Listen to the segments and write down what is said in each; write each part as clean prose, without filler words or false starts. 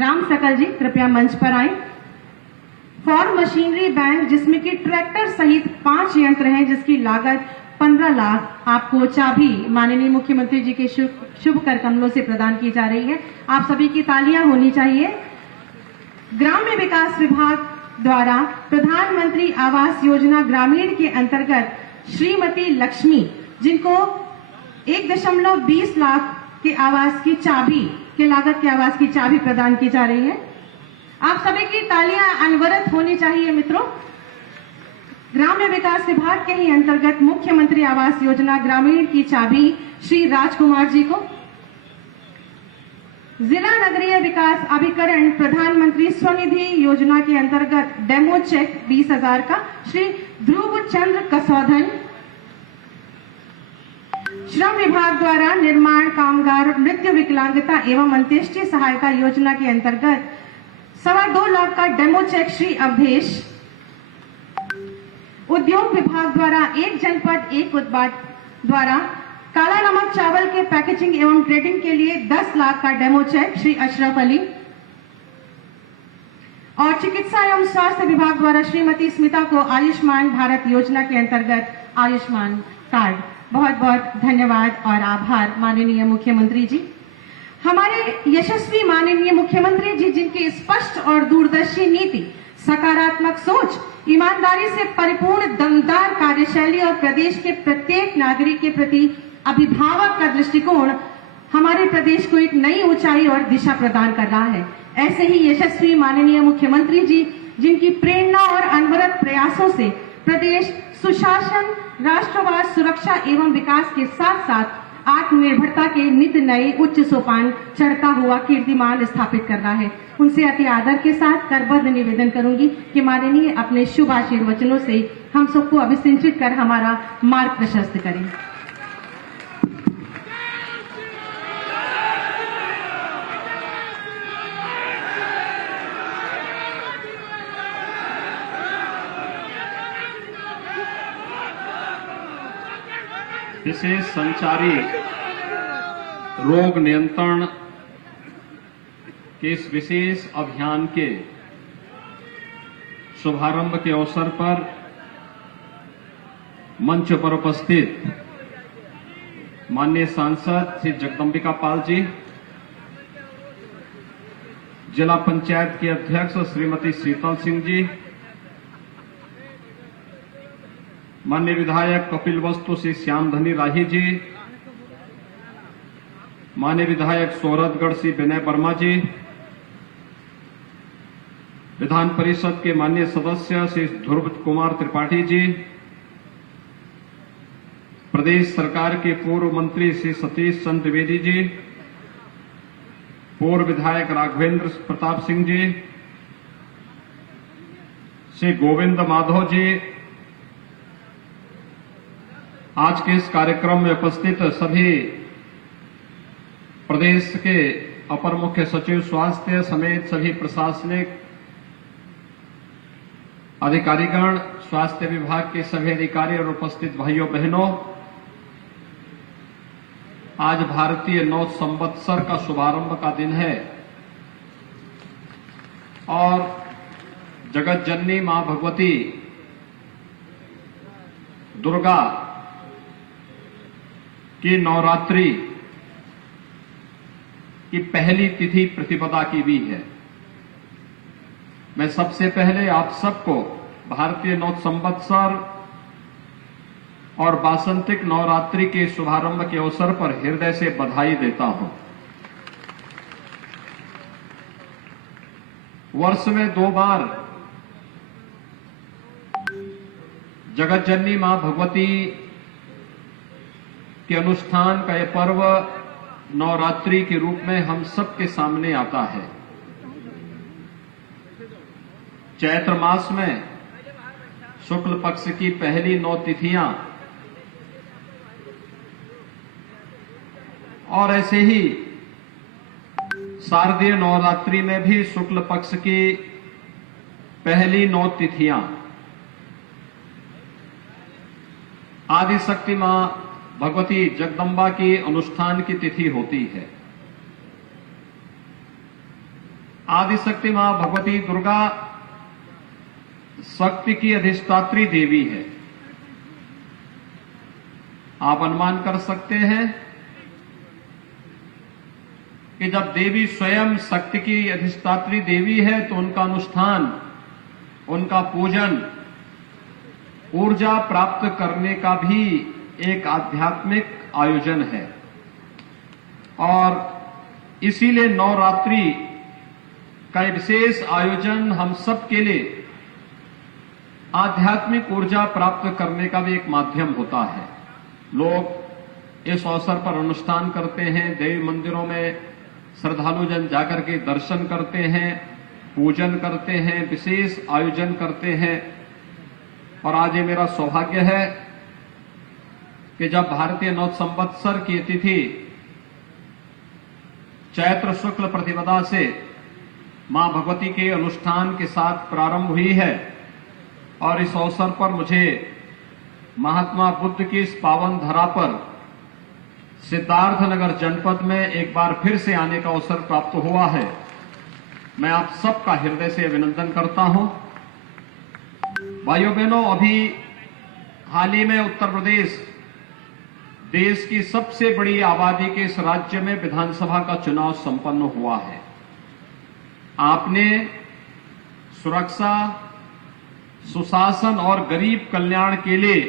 राम सकल जी कृपया मंच पर आए। फॉर मशीनरी बैंक जिसमें कि ट्रैक्टर सहित 5 यंत्र हैं जिसकी लागत 15 लाख आपको चाबी माननीय मुख्यमंत्री जी के शुभ कर कमलों से प्रदान की जा रही है। आप सभी की तालियां होनी चाहिए। ग्राम्य विकास विभाग द्वारा प्रधानमंत्री आवास योजना ग्रामीण के अंतर्गत श्रीमती लक्ष्मी जिनको 1.20 लाख के आवास की चाबी के लागत के आवास की चाबी प्रदान की जा रही है। आप सभी की तालियां अनवरत होनी चाहिए मित्रों। ग्राम्य विकास विभाग के ही अंतर्गत मुख्यमंत्री आवास योजना ग्रामीण की चाबी श्री राजकुमार जी को, जिला नगरीय विकास अभिकरण प्रधानमंत्री स्वनिधि योजना के अंतर्गत डेमो चेक 20,000 का श्री ध्रुव चंद्र कसौधन, श्रम विभाग द्वारा निर्माण कामगार मृत्यु विकलांगता एवं अंत्येष्टि सहायता योजना के अंतर्गत 2.25 लाख का डेमो चेक श्री अवधेश, उद्योग विभाग द्वारा एक जनपद एक उत्पाद द्वारा काला नमक चावल के पैकेजिंग एवं ट्रेडिंग के लिए 10 लाख का डेमो चेक श्री अशरफ अली और चिकित्सा एवं स्वास्थ्य विभाग द्वारा श्रीमती स्मिता को आयुष्मान भारत योजना के अंतर्गत आयुष्मान कार्ड। बहुत बहुत धन्यवाद और आभार माननीय मुख्यमंत्री जी। हमारे यशस्वी माननीय मुख्यमंत्री जी जिनकी स्पष्ट और दूरदर्शी नीति, सकारात्मक सोच, ईमानदारी से परिपूर्ण दमदार कार्यशैली और प्रदेश के प्रत्येक नागरिक के प्रति अभिभावक का दृष्टिकोण हमारे प्रदेश को एक नई ऊंचाई और दिशा प्रदान कर रहा है। ऐसे ही यशस्वी माननीय मुख्यमंत्री जी जिनकी प्रेरणा और अनवरत प्रयासों से प्रदेश सुशासन, राष्ट्रवाद, सुरक्षा एवं विकास के साथ साथ आत्मनिर्भरता के नित नए उच्च सोपान चढ़ता हुआ कीर्तिमान स्थापित कर रहा है। उनसे अति आदर के साथ करबद्ध निवेदन करूंगी कि माननीय अपने शुभ आशीर्वचनों से हम सबको अभिसिंचित कर हमारा मार्ग प्रशस्त करें। विशेष संचारी रोग नियंत्रण के इस विशेष अभियान के शुभारंभ के अवसर पर मंच पर उपस्थित माननीय सांसद श्री जगदम्बिका पाल जी, जिला पंचायत की अध्यक्ष श्रीमती शीतल सिंह जी, माननीय विधायक कपिल वस्तु श्री श्याम धनी राही जी, माननीय विधायक सोरठगढ़ श्री विनय वर्मा जी, विधान परिषद के माननीय सदस्य श्री ध्रुव कुमार त्रिपाठी जी, प्रदेश सरकार के पूर्व मंत्री श्री सतीश चंद्र द्विवेदी जी, पूर्व विधायक राघवेंद्र प्रताप सिंह जी, श्री गोविंद माधव जी, आज के इस कार्यक्रम में उपस्थित सभी प्रदेश के अपर मुख्य सचिव स्वास्थ्य समेत सभी प्रशासनिक अधिकारीगण, स्वास्थ्य विभाग के सभी अधिकारी और उपस्थित भाइयों बहनों, आज भारतीय नव संवत्सर का शुभारंभ का दिन है और जगत जननी मां भगवती दुर्गा की नवरात्रि की पहली तिथि प्रतिपदा की भी है। मैं सबसे पहले आप सबको भारतीय नव संवत्सर और वासंतिक नवरात्रि के शुभारंभ के अवसर पर हृदय से बधाई देता हूं। वर्ष में 2 बार जगत जननी मां भगवती के अनुष्ठान का यह पर्व नवरात्रि के रूप में हम सबके सामने आता है। चैत्र मास में शुक्ल पक्ष की पहली 9 तिथियां और ऐसे ही शारदीय नवरात्रि में भी शुक्ल पक्ष की पहली 9 तिथियां आदि शक्ति मां भगवती जगदम्बा की अनुष्ठान की तिथि होती है। आदिशक्ति मां भगवती दुर्गा शक्ति की अधिष्ठात्री देवी है। आप अनुमान कर सकते हैं कि जब देवी स्वयं शक्ति की अधिष्ठात्री देवी है तो उनका अनुष्ठान, उनका पूजन ऊर्जा प्राप्त करने का भी एक आध्यात्मिक आयोजन है। और इसीलिए नवरात्रि का एक विशेष आयोजन हम सब के लिए आध्यात्मिक ऊर्जा प्राप्त करने का भी एक माध्यम होता है। लोग इस अवसर पर अनुष्ठान करते हैं, देवी मंदिरों में श्रद्धालु जन जाकर के दर्शन करते हैं, पूजन करते हैं, विशेष आयोजन करते हैं। और आज ये मेरा सौभाग्य है कि जब भारतीय नव संवत्सर की तिथि चैत्र शुक्ल प्रतिपदा से मां भगवती के अनुष्ठान के साथ प्रारंभ हुई है और इस अवसर पर मुझे महात्मा बुद्ध की इस पावन धरा पर सिद्धार्थनगर जनपद में एक बार फिर से आने का अवसर प्राप्त हुआ है। मैं आप सबका हृदय से अभिनंदन करता हूं। भाइयों बहनों, अभी हाल ही में उत्तर प्रदेश देश की सबसे बड़ी आबादी के इस राज्य में विधानसभा का चुनाव संपन्न हुआ है। आपने सुरक्षा, सुशासन और गरीब कल्याण के लिए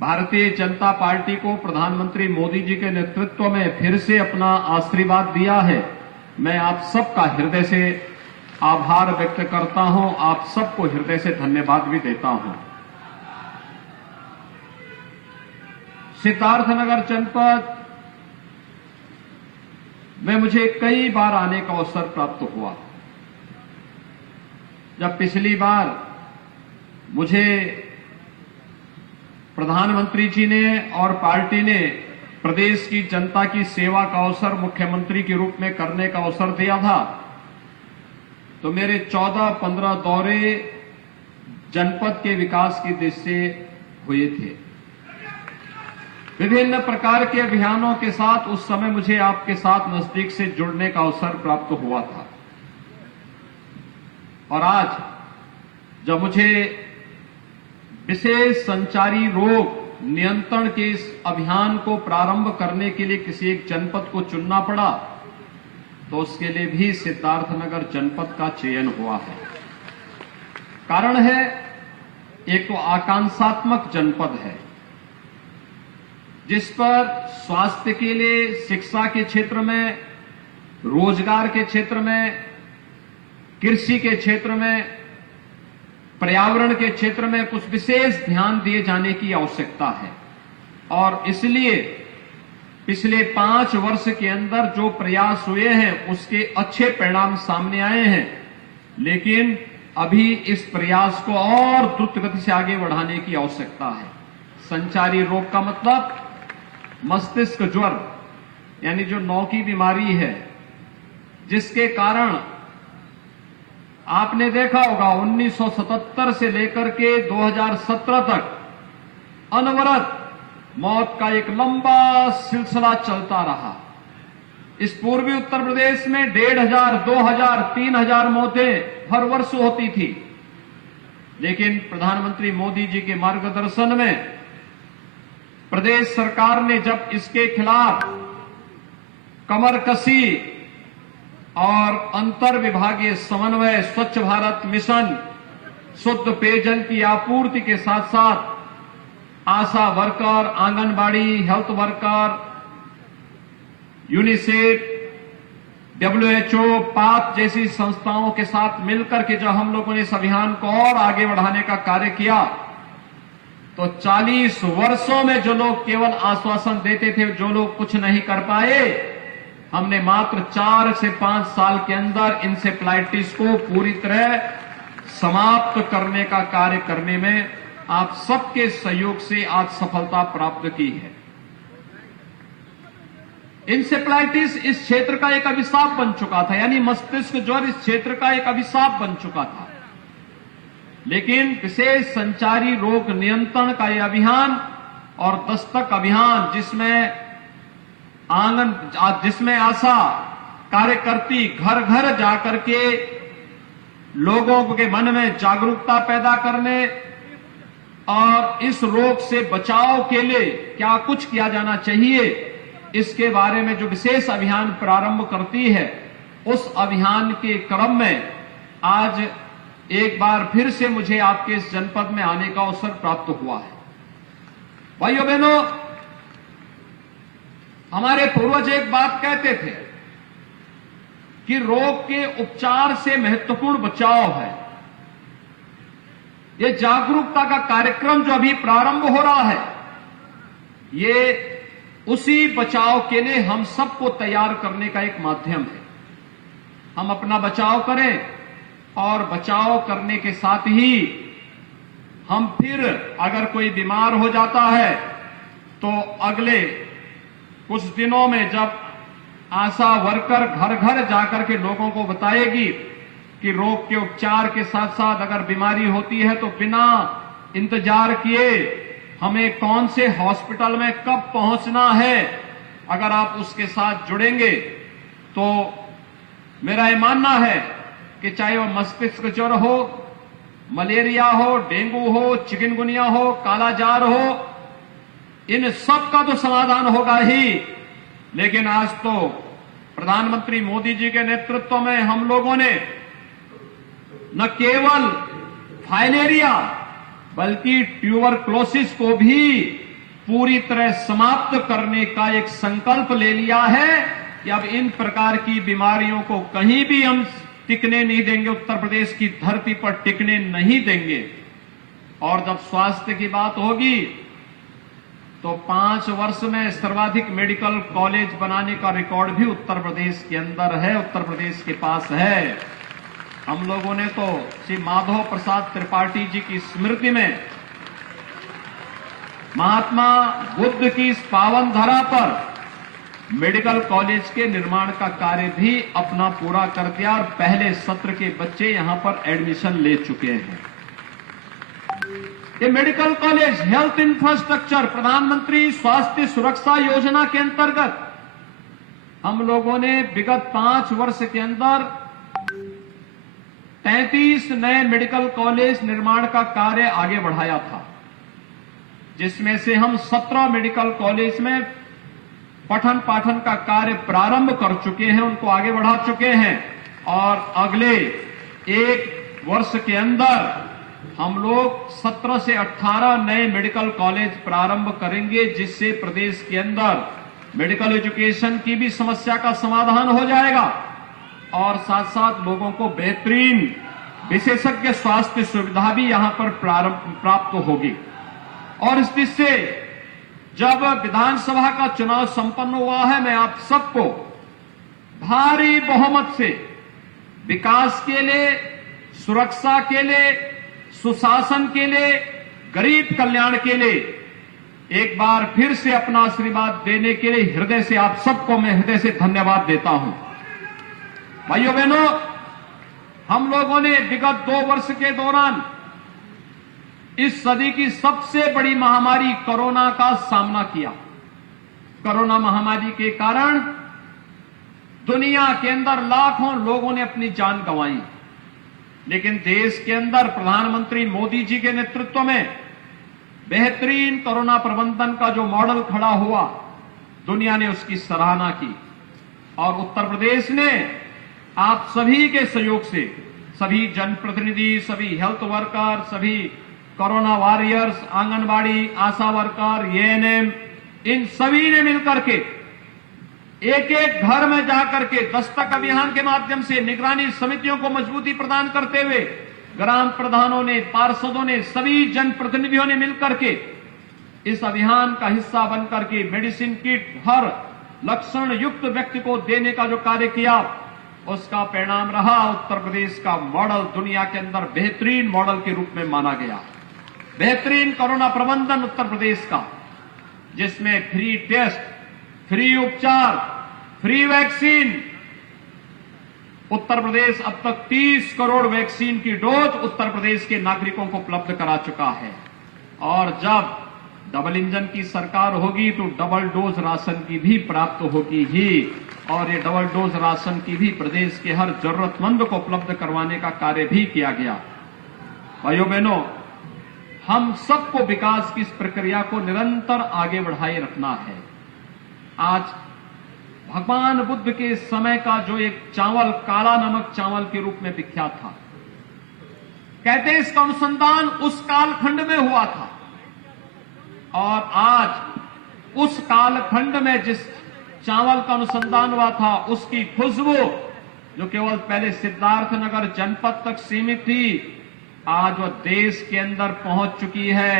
भारतीय जनता पार्टी को प्रधानमंत्री मोदी जी के नेतृत्व में फिर से अपना आशीर्वाद दिया है। मैं आप सबका हृदय से आभार व्यक्त करता हूं, आप सबको हृदय से धन्यवाद भी देता हूं। सिद्धार्थनगर जनपद में मुझे कई बार आने का अवसर प्राप्त हुआ। जब पिछली बार मुझे प्रधानमंत्री जी ने और पार्टी ने प्रदेश की जनता की सेवा का अवसर मुख्यमंत्री के रूप में करने का अवसर दिया था, तो मेरे 14-15 दौरे जनपद के विकास की दृष्टि से हुए थे। विभिन्न प्रकार के अभियानों के साथ उस समय मुझे आपके साथ नजदीक से जुड़ने का अवसर प्राप्त हुआ था। और आज जब मुझे विशेष संचारी रोग नियंत्रण के इस अभियान को प्रारंभ करने के लिए किसी एक जनपद को चुनना पड़ा, तो उसके लिए भी सिद्धार्थनगर जनपद का चयन हुआ है। कारण है, एक तो आकांक्षात्मक जनपद है जिस पर स्वास्थ्य के लिए, शिक्षा के क्षेत्र में, रोजगार के क्षेत्र में, कृषि के क्षेत्र में, पर्यावरण के क्षेत्र में कुछ विशेष ध्यान दिए जाने की आवश्यकता है। और इसलिए पिछले 5 वर्ष के अंदर जो प्रयास हुए हैं उसके अच्छे परिणाम सामने आए हैं, लेकिन अभी इस प्रयास को और द्रुत गति से आगे बढ़ाने की आवश्यकता है। संचारी रोग का मतलब मस्तिष्क ज्वर, यानी जो नौ की बीमारी है, जिसके कारण आपने देखा होगा 1977 से लेकर के 2017 तक अनवरत मौत का एक लंबा सिलसिला चलता रहा। इस पूर्वी उत्तर प्रदेश में 1,500, 2,000, 3,000 मौतें हर वर्ष होती थी। लेकिन प्रधानमंत्री मोदी जी के मार्गदर्शन में प्रदेश सरकार ने जब इसके खिलाफ कमर कसी और अंतर विभागीय समन्वय, स्वच्छ भारत मिशन, शुद्ध पेयजल की आपूर्ति के साथ साथ Asha worker, Anganwadi, health worker, UNICEF, WHO, Pak जैसी संस्थाओं के साथ मिलकर के जब हम लोगों ने इस अभियान को और आगे बढ़ाने का कार्य किया, तो 40 वर्षों में जो लोग केवल आश्वासन देते थे, जो लोग कुछ नहीं कर पाए, हमने मात्र 4 से 5 साल के अंदर इंसेफ्लाइटिस को पूरी तरह समाप्त करने का कार्य करने में आप सबके सहयोग से आज सफलता प्राप्त की है। इंसेफ्लाइटिस इस क्षेत्र का एक अभिशाप बन चुका था, यानी मस्तिष्क ज्वर इस क्षेत्र का एक अभिशाप बन चुका था। लेकिन विशेष संचारी रोग नियंत्रण का यह अभियान और दस्तक अभियान, जिसमें आशा कार्यकर्ती घर घर जाकर के लोगों के मन में जागरूकता पैदा करने और इस रोग से बचाव के लिए क्या कुछ किया जाना चाहिए, इसके बारे में जो विशेष अभियान प्रारंभ करती है, उस अभियान के क्रम में आज एक बार फिर से मुझे आपके इस जनपद में आने का अवसर प्राप्त हुआ है। भाइयों बहनों, हमारे पूर्वज एक बात कहते थे कि रोग के उपचार से महत्वपूर्ण बचाव है। ये जागरूकता का कार्यक्रम जो अभी प्रारंभ हो रहा है, ये उसी बचाव के लिए हम सबको तैयार करने का एक माध्यम है। हम अपना बचाव करें और बचाव करने के साथ ही हम फिर अगर कोई बीमार हो जाता है तो अगले कुछ दिनों में जब आशा वर्कर घर घर जाकर के लोगों को बताएगी कि रोग के उपचार के साथ साथ अगर बीमारी होती है तो बिना इंतजार किए हमें कौन से हॉस्पिटल में कब पहुंचना है, अगर आप उसके साथ जुड़ेंगे तो मेरा ये मानना है कि चाहे वो मस्तिष्क ज्वर हो, मलेरिया हो, डेंगू हो, चिकनगुनिया हो, कालाजार हो, इन सब का तो समाधान होगा ही। लेकिन आज तो प्रधानमंत्री मोदी जी के नेतृत्व में हम लोगों ने न केवल फाइलेरिया बल्कि ट्यूबरक्लोसिस को भी पूरी तरह समाप्त करने का एक संकल्प ले लिया है कि अब इन प्रकार की बीमारियों को कहीं भी हम टिकने नहीं देंगे, उत्तर प्रदेश की धरती पर टिकने नहीं देंगे। और जब स्वास्थ्य की बात होगी तो 5 वर्ष में सर्वाधिक मेडिकल कॉलेज बनाने का रिकॉर्ड भी उत्तर प्रदेश के अंदर है, उत्तर प्रदेश के पास है। हम लोगों ने तो श्री माधव प्रसाद त्रिपाठी जी की स्मृति में महात्मा बुद्ध की इस पावन धरा पर मेडिकल कॉलेज के निर्माण का कार्य भी अपना पूरा कर दिया और पहले सत्र के बच्चे यहां पर एडमिशन ले चुके हैं। ये मेडिकल कॉलेज हेल्थ इंफ्रास्ट्रक्चर प्रधानमंत्री स्वास्थ्य सुरक्षा योजना के अंतर्गत हम लोगों ने विगत 5 वर्ष के अंदर 33 नए मेडिकल कॉलेज निर्माण का कार्य आगे बढ़ाया था, जिसमें से हम 17 मेडिकल कॉलेज में पठन पाठन का कार्य प्रारंभ कर चुके हैं, उनको आगे बढ़ा चुके हैं और अगले 1 वर्ष के अंदर हम लोग 17 से 18 नए मेडिकल कॉलेज प्रारंभ करेंगे, जिससे प्रदेश के अंदर मेडिकल एजुकेशन की भी समस्या का समाधान हो जाएगा और साथ साथ लोगों को बेहतरीन विशेषज्ञ स्वास्थ्य सुविधा भी यहां पर प्राप्त होगी। और इस दृष्टि से जब विधानसभा का चुनाव संपन्न हुआ है, मैं आप सबको भारी बहुमत से विकास के लिए, सुरक्षा के लिए, सुशासन के लिए, गरीब कल्याण के लिए एक बार फिर से अपना आशीर्वाद देने के लिए हृदय से आप सबको मैं हृदय से धन्यवाद देता हूं। भाइयों बहनों, हम लोगों ने विगत 2 वर्ष के दौरान इस सदी की सबसे बड़ी महामारी कोरोना का सामना किया। कोरोना महामारी के कारण दुनिया के अंदर लाखों लोगों ने अपनी जान गंवाई, लेकिन देश के अंदर प्रधानमंत्री मोदी जी के नेतृत्व में बेहतरीन कोरोना प्रबंधन का जो मॉडल खड़ा हुआ, दुनिया ने उसकी सराहना की और उत्तर प्रदेश ने आप सभी के सहयोग से, सभी जनप्रतिनिधि, सभी हेल्थ वर्कर, सभी कोरोना वॉरियर्स, आंगनबाड़ी, आशा वर्कर, एएनएम, इन सभी ने मिलकर के एक एक घर में जाकर के दस्तक अभियान के माध्यम से निगरानी समितियों को मजबूती प्रदान करते हुए ग्राम प्रधानों ने, पार्षदों ने, सभी जनप्रतिनिधियों ने मिलकर के इस अभियान का हिस्सा बनकर के मेडिसिन किट हर लक्षण युक्त व्यक्ति को देने का जो कार्य किया, उसका परिणाम रहा उत्तर प्रदेश का मॉडल दुनिया के अंदर बेहतरीन मॉडल के रूप में माना गया। बेहतरीन कोरोना प्रबंधन उत्तर प्रदेश का, जिसमें फ्री टेस्ट, फ्री उपचार, फ्री वैक्सीन, उत्तर प्रदेश अब तक 30 करोड़ वैक्सीन की डोज उत्तर प्रदेश के नागरिकों को उपलब्ध करा चुका है। और जब डबल इंजन की सरकार होगी तो डबल डोज राशन की भी प्राप्त होगी ही, और ये डबल डोज राशन की भी प्रदेश के हर जरूरतमंद को उपलब्ध करवाने का कार्य भी किया गया। भाइयों बहनों, हम सबको विकास की इस प्रक्रिया को निरंतर आगे बढ़ाए रखना है। आज भगवान बुद्ध के समय का जो एक चावल काला नमक चावल के रूप में विख्यात था, कहते हैं इसका अनुसंधान उस कालखंड में हुआ था, और आज उस कालखंड में जिस चावल का अनुसंधान हुआ था उसकी खुशबू जो केवल पहले सिद्धार्थनगर जनपद तक सीमित थी, आज वह देश के अंदर पहुंच चुकी है।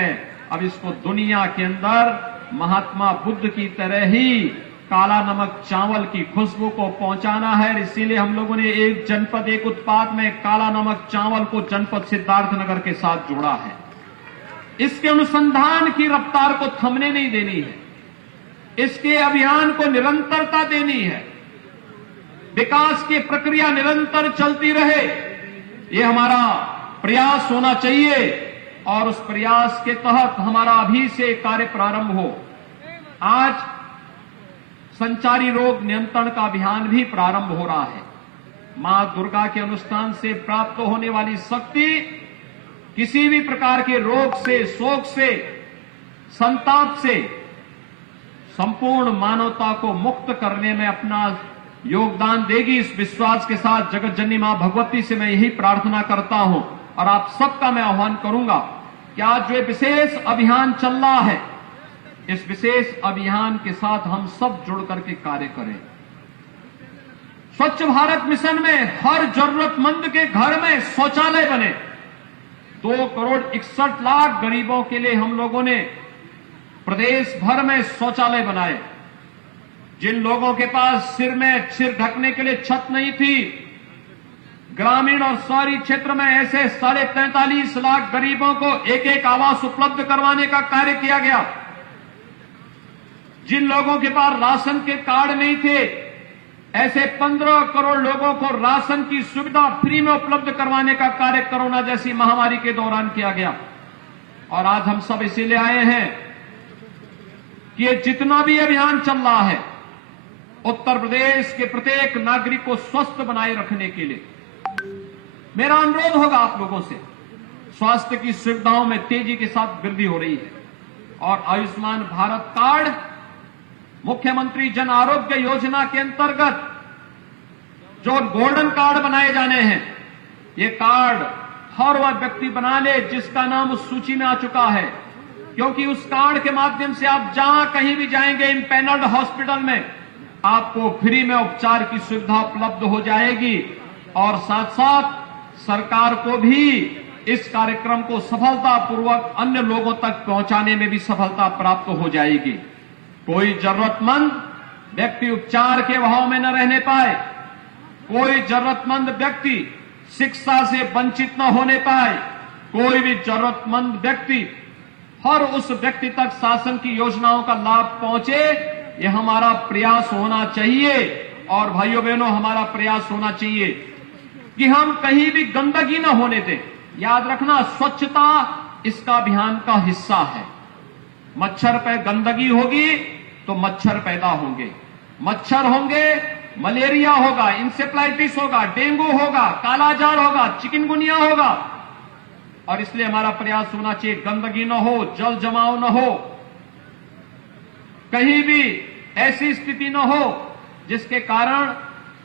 अब इसको दुनिया के अंदर महात्मा बुद्ध की तरह ही काला नमक चावल की खुशबू को पहुंचाना है। इसीलिए हम लोगों ने एक जनपद एक उत्पाद में काला नमक चावल को जनपद सिद्धार्थनगर के साथ जोड़ा है। इसके अनुसंधान की रफ्तार को थमने नहीं देनी है, इसके अभियान को निरंतरता देनी है, विकास की प्रक्रिया निरंतर चलती रहे, ये हमारा प्रयास होना चाहिए, और उस प्रयास के तहत हमारा अभी से कार्य प्रारंभ हो। आज संचारी रोग नियंत्रण का अभियान भी प्रारंभ हो रहा है। मां दुर्गा के अनुष्ठान से प्राप्त होने वाली शक्ति किसी भी प्रकार के रोग से, शोक से, संताप से संपूर्ण मानवता को मुक्त करने में अपना योगदान देगी। इस विश्वास के साथ जगत जननी मां भगवती से मैं यही प्रार्थना करता हूं, और आप सबका मैं आह्वान करूंगा कि आज जो विशेष अभियान चल रहा है, इस विशेष अभियान के साथ हम सब जुड़ करके कार्य करें। स्वच्छ भारत मिशन में हर जरूरतमंद के घर में शौचालय बने। 2,61,00,000 गरीबों के लिए हम लोगों ने प्रदेश भर में शौचालय बनाए। जिन लोगों के पास सिर ढकने के लिए छत नहीं थी, ग्रामीण और शहरी क्षेत्र में ऐसे 43.5 गरीबों को एक एक आवास उपलब्ध करवाने का कार्य किया गया। जिन लोगों के पास राशन के कार्ड नहीं थे, ऐसे 15 करोड़ लोगों को राशन की सुविधा फ्री में उपलब्ध करवाने का कार्य कोरोना जैसी महामारी के दौरान किया गया। और आज हम सब इसीलिए आए हैं कि ये जितना भी अभियान चल रहा है, उत्तर प्रदेश के प्रत्येक नागरिक को स्वस्थ बनाए रखने के लिए मेरा अनुरोध होगा आप लोगों से। स्वास्थ्य की सुविधाओं में तेजी के साथ वृद्धि हो रही है, और आयुष्मान भारत कार्ड, मुख्यमंत्री जन आरोग्य योजना के अंतर्गत जो गोल्डन कार्ड बनाए जाने हैं, ये कार्ड हर वह व्यक्ति बना ले जिसका नाम उस सूची में आ चुका है, क्योंकि उस कार्ड के माध्यम से आप जहां कहीं भी जाएंगे इम्पैनल्ड हॉस्पिटल में आपको फ्री में उपचार की सुविधा उपलब्ध हो जाएगी, और साथ साथ सरकार को भी इस कार्यक्रम को सफलतापूर्वक अन्य लोगों तक पहुंचाने में भी सफलता प्राप्त हो जाएगी। कोई जरूरतमंद व्यक्ति उपचार के अभाव में न रहने पाए, कोई जरूरतमंद व्यक्ति शिक्षा से वंचित न होने पाए, कोई भी जरूरतमंद व्यक्ति हर उस व्यक्ति तक शासन की योजनाओं का लाभ पहुंचे, ये हमारा प्रयास होना चाहिए। और भाइयों बहनों, हमारा प्रयास होना चाहिए कि हम कहीं भी गंदगी न होने दें। याद रखना, स्वच्छता इसका अभियान का हिस्सा है। मच्छर पे गंदगी होगी तो मच्छर पैदा होंगे, मच्छर होंगे, मलेरिया होगा, इंसेफ्लाइटिस होगा, डेंगू होगा, कालाजार होगा, चिकनगुनिया होगा। और इसलिए हमारा प्रयास होना चाहिए गंदगी न हो, जल जमाव न हो, कहीं भी ऐसी स्थिति न हो जिसके कारण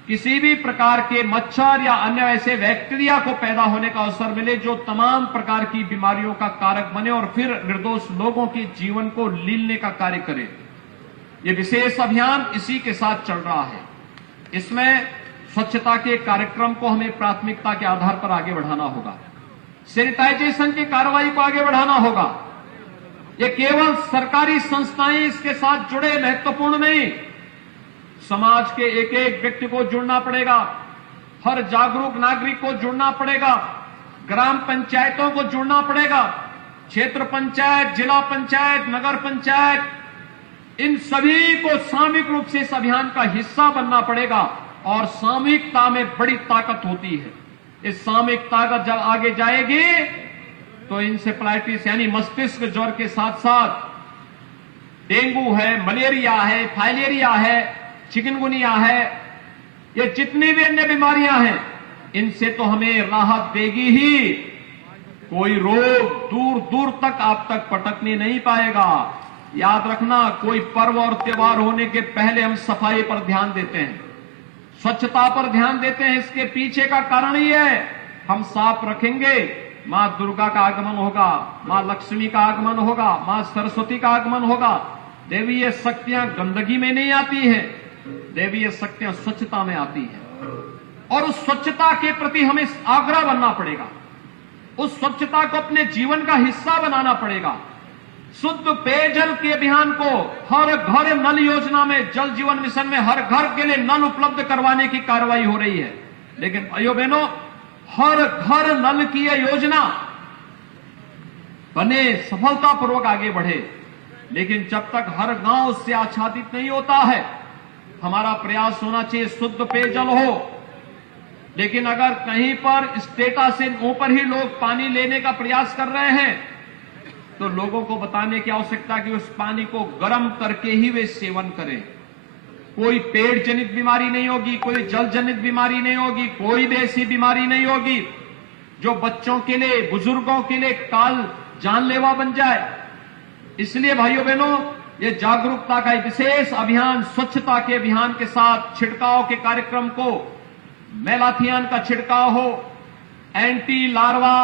किसी भी प्रकार के मच्छर या अन्य ऐसे बैक्टीरिया को पैदा होने का अवसर मिले जो तमाम प्रकार की बीमारियों का कारक बने और फिर निर्दोष लोगों के जीवन को लीलने का कार्य करे। ये विशेष अभियान इसी के साथ चल रहा है। इसमें स्वच्छता के कार्यक्रम को हमें प्राथमिकता के आधार पर आगे बढ़ाना होगा, सैनिटाइजेशन की कार्रवाई को आगे बढ़ाना होगा। ये केवल सरकारी संस्थाएं इसके साथ जुड़े महत्वपूर्ण नहीं, समाज के एक एक व्यक्ति को जुड़ना पड़ेगा, हर जागरूक नागरिक को जुड़ना पड़ेगा, ग्राम पंचायतों को जुड़ना पड़ेगा, क्षेत्र पंचायत, जिला पंचायत, नगर पंचायत, इन सभी को सामूहिक रूप से इस अभियान का हिस्सा बनना पड़ेगा। और सामूहिकता में बड़ी ताकत होती है। इस सामूहिक ताकत जब आगे जाएगी तो इंसेफ्लाइटिस यानी मस्तिष्क ज्वर के साथ साथ डेंगू है, मलेरिया है, फाइलेरिया है, चिकनगुनिया है, ये जितनी भी अन्य बीमारियां हैं, इनसे तो हमें राहत देगी ही। कोई रोग दूर दूर तक आप तक पटकने नहीं पाएगा। याद रखना, कोई पर्व और त्योहार होने के पहले हम सफाई पर ध्यान देते हैं, स्वच्छता पर ध्यान देते हैं। इसके पीछे का कारण ही है, हम साफ रखेंगे, मां दुर्गा का आगमन होगा, मां लक्ष्मी का आगमन होगा, मां सरस्वती का आगमन होगा। देवीय शक्तियां गंदगी में नहीं आती है, देवीय शक्तियां स्वच्छता में आती है। और उस स्वच्छता के प्रति हमें आग्रह बनना पड़ेगा, उस स्वच्छता को अपने जीवन का हिस्सा बनाना पड़ेगा। शुद्ध पेयजल के अभियान को हर घर नल योजना में, जल जीवन मिशन में हर घर के लिए नल उपलब्ध करवाने की कार्रवाई हो रही है। लेकिन भाइयों बहनों, हर घर नल की यह योजना बने, सफलतापूर्वक आगे बढ़े, लेकिन जब तक हर गांव उससे आच्छादित नहीं होता है, हमारा प्रयास होना चाहिए शुद्ध पेयजल हो। लेकिन अगर कहीं पर स्टेटा से ऊपर ही लोग पानी लेने का प्रयास कर रहे हैं, तो लोगों को बताने की आवश्यकता कि उस पानी को गर्म करके ही वे सेवन करें। कोई पेट जनित बीमारी नहीं होगी, कोई जल जनित बीमारी नहीं होगी, कोई भी ऐसी बीमारी नहीं होगी जो बच्चों के लिए, बुजुर्गों के लिए काल जानलेवा बन जाए। इसलिए भाइयों बहनों, ये जागरूकता का एक विशेष अभियान, स्वच्छता के अभियान के साथ छिड़काव के कार्यक्रम को, मेलाथियन का छिड़काव हो, एंटी लार्वा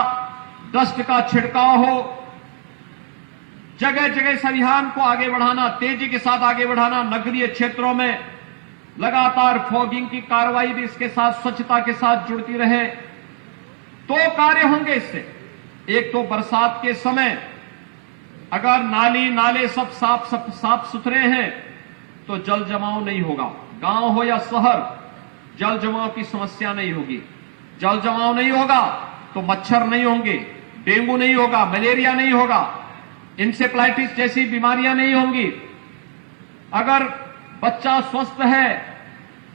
डस्ट का छिड़काव हो, जगह जगह इस अभियान को आगे बढ़ाना, तेजी के साथ आगे बढ़ाना। नगरीय क्षेत्रों में लगातार फॉगिंग की कार्रवाई भी इसके साथ, स्वच्छता के साथ जुड़ती रहे। दो कार्य होंगे इससे। एक तो बरसात के समय अगर नाली नाले सब साफ सुथरे हैं तो जल जमाव नहीं होगा। गांव हो या शहर, जल जमाव की समस्या नहीं होगी। जल जमाव नहीं होगा तो मच्छर नहीं होंगे, डेंगू नहीं होगा, मलेरिया नहीं होगा, इंसेफ्लाइटिस जैसी बीमारियां नहीं होंगी। अगर बच्चा स्वस्थ है,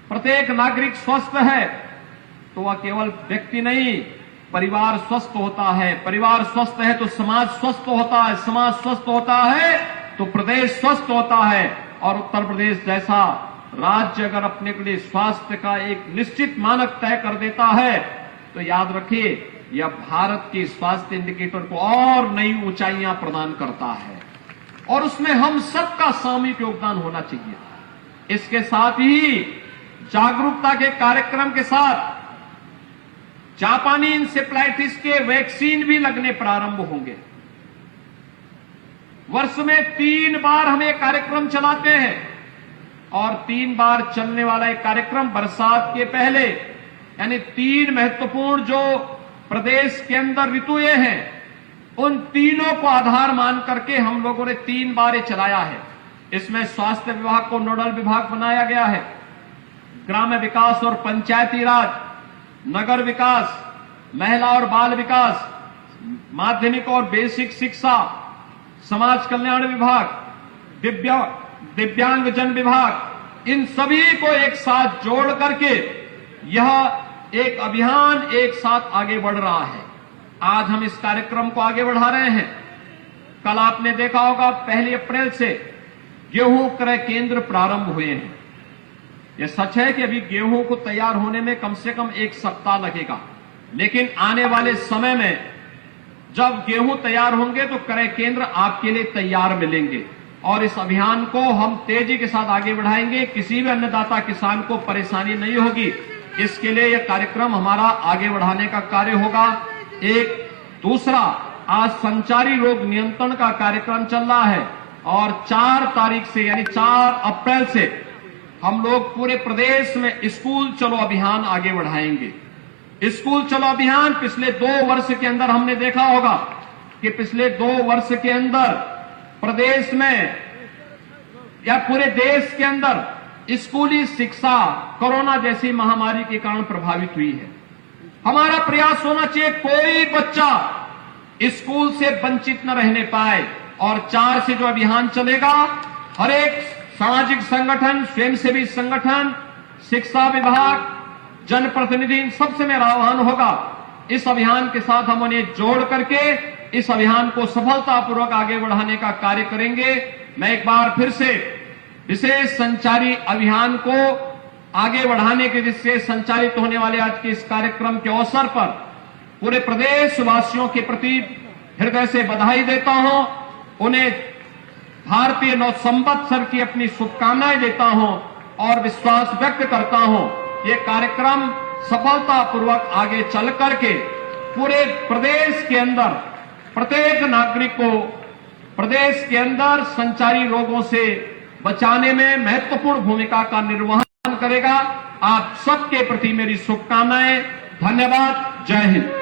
प्रत्येक नागरिक स्वस्थ है, तो वह केवल व्यक्ति नहीं, परिवार स्वस्थ होता है। परिवार स्वस्थ है तो समाज स्वस्थ होता है, समाज स्वस्थ होता है तो प्रदेश स्वस्थ होता है। और उत्तर प्रदेश जैसा राज्य अगर अपने के लिए स्वास्थ्य का एक निश्चित मानक तय कर देता है, तो याद रखिए, यह भारत के स्वास्थ्य इंडिकेटर को और नई ऊंचाइयां प्रदान करता है। और उसमें हम सबका सामूहिक योगदान होना चाहिए। इसके साथ ही जागरूकता के कार्यक्रम के साथ जापानी इंसेफ्लाइटिस के वैक्सीन भी लगने प्रारंभ होंगे। वर्ष में 3 बार हम एक कार्यक्रम चलाते हैं, और 3 बार चलने वाला एक कार्यक्रम बरसात के पहले, यानी 3 महत्वपूर्ण जो प्रदेश के अंदर ऋतुएं हैं, उन तीनों को आधार मान करके हम लोगों ने 3 बार ये चलाया है। इसमें स्वास्थ्य विभाग को नोडल विभाग बनाया गया है, ग्राम्य विकास और पंचायती राज, नगर विकास, महिला और बाल विकास, माध्यमिक और बेसिक शिक्षा, समाज कल्याण विभाग, दिव्यांगजन विभाग, इन सभी को एक साथ जोड़ करके यह एक अभियान एक साथ आगे बढ़ रहा है। आज हम इस कार्यक्रम को आगे बढ़ा रहे हैं। कल आपने देखा होगा 1 अप्रैल से गेहूं क्रय केंद्र प्रारंभ हुए हैं। यह सच है कि अभी गेहूं को तैयार होने में कम से कम 1 सप्ताह लगेगा, लेकिन आने वाले समय में जब गेहूं तैयार होंगे तो क्रय केंद्र आपके लिए तैयार मिलेंगे। और इस अभियान को हम तेजी के साथ आगे बढ़ाएंगे। किसी भी अन्नदाता किसान को परेशानी नहीं होगी। इसके लिए यह कार्यक्रम हमारा आगे बढ़ाने का कार्य होगा। एक दूसरा, आज संचारी रोग नियंत्रण का कार्यक्रम चल रहा है, और 4 तारीख से यानी 4 अप्रैल से हम लोग पूरे प्रदेश में स्कूल चलो अभियान आगे बढ़ाएंगे। स्कूल चलो अभियान पिछले 2 वर्ष के अंदर हमने देखा होगा कि पिछले 2 वर्ष के अंदर प्रदेश में या पूरे देश के अंदर स्कूली शिक्षा कोरोना जैसी महामारी के कारण प्रभावित हुई है। हमारा प्रयास होना चाहिए कोई बच्चा स्कूल से वंचित न रहने पाए। और 4 से जो अभियान चलेगा, हर एक सामाजिक संगठन, स्वयंसेवी संगठन, शिक्षा विभाग, जनप्रतिनिधि, इन सबसे मेरा आह्वान होगा, इस अभियान के साथ हम उन्हें जोड़ करके इस अभियान को सफलतापूर्वक आगे बढ़ाने का कार्य करेंगे। मैं एक बार फिर से विशेष संचारी अभियान को आगे बढ़ाने के जिससे संचालित होने वाले आज के इस कार्यक्रम के अवसर पर पूरे प्रदेशवासियों के प्रति हृदय से बधाई देता हूं। उन्हें भारतीय नव संवत्सर की अपनी शुभकामनाएं देता हूं और विश्वास व्यक्त करता हूं ये कार्यक्रम सफलतापूर्वक आगे चल करके पूरे प्रदेश के अंदर प्रत्येक नागरिक को प्रदेश के अंदर संचारी रोगों से बचाने में महत्वपूर्ण भूमिका का निर्वहन करेगा। आप सबके प्रति मेरी शुभकामनाएं। धन्यवाद। जय हिंद।